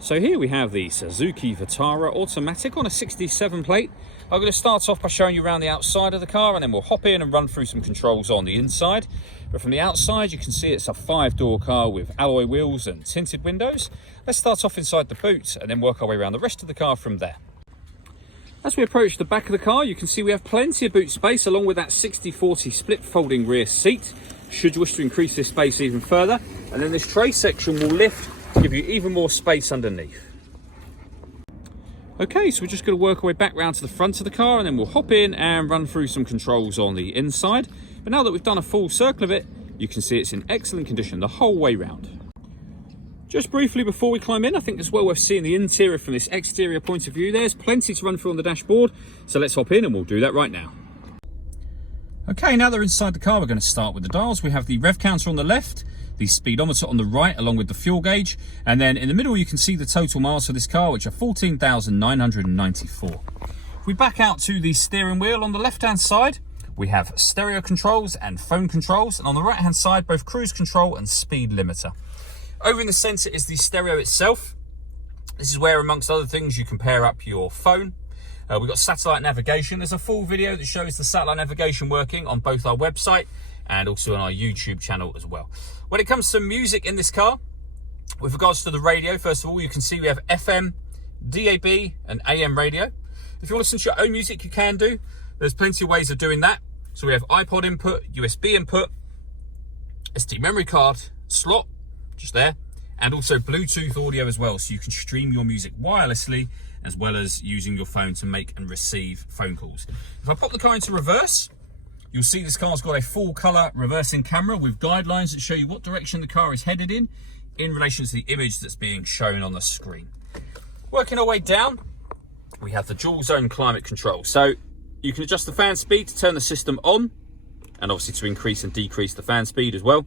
So here we have the Suzuki Vitara automatic on a 67 plate. I'm going to start off by showing you around the outside of the car, and then we'll hop in and run through some controls on the inside. But from the outside you can see it's a 5-door car with alloy wheels and tinted windows. Let's start off inside the boot and then work our way around the rest of the car from there. As we approach the back of the car, you can see we have plenty of boot space along with that 60/40 split folding rear seat, should you wish to increase this space even further. And then this tray section will lift to give you even more space underneath. Okay, so we're just going to work our way back round to the front of the car, and then we'll hop in and run through some controls on the inside. But now that we've done a full circle of it, you can see it's in excellent condition the whole way round. Just briefly before we climb in, I think it's well worth seeing the interior from this exterior point of view. There's plenty to run through on the dashboard, so let's hop in and we'll do that right now. Okay, now that we're inside the car, we're going to start with the dials. We have the rev counter on the left, the speedometer on the right along with the fuel gauge, and then in the middle you can see the total miles for this car, which are 14,994. If we back out to the steering wheel, on the left hand side we have stereo controls and phone controls, and on the right hand side both cruise control and speed limiter. Over in the center is the stereo itself. This is where, amongst other things, you can pair up your phone. We've got satellite navigation. There's a full video that shows the satellite navigation working on both our website and also on our YouTube channel as well. When it comes to music in this car, with regards to the radio, first of all, you can see we have FM, DAB and AM radio. If you want to listen to your own music, you can do. There's plenty of ways of doing that. So we have iPod input, USB input, SD memory card slot, just there, and also Bluetooth audio as well, so you can stream your music wirelessly as well as using your phone to make and receive phone calls. If I pop the car into reverse, you'll see this car's got a full colour reversing camera with guidelines that show you what direction the car is headed in relation to the image that's being shown on the screen. Working our way down, we have the dual zone climate control. So you can adjust the fan speed to turn the system on, and obviously to increase and decrease the fan speed as well.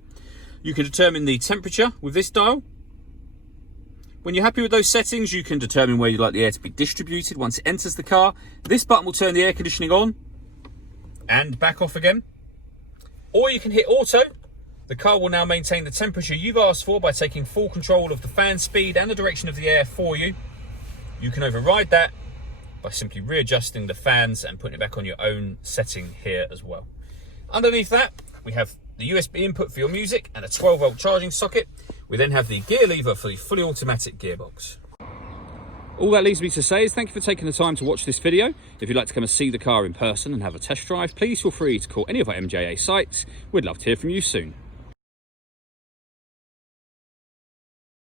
You can determine the temperature with this dial. When you're happy with those settings, you can determine where you'd like the air to be distributed once it enters the car. This button will turn the air conditioning on and back off again. Or you can hit auto. The car will now maintain the temperature you've asked for by taking full control of the fan speed and the direction of the air for you. You can override that by simply readjusting the fans and putting it back on your own setting here as well. Underneath that, we have the USB input for your music and a 12-volt charging socket. We then have the gear lever for the fully automatic gearbox. All that leaves me to say is thank you for taking the time to watch this video. If you'd like to come and see the car in person and have a test drive, please feel free to call any of our MJA sites. We'd love to hear from you soon.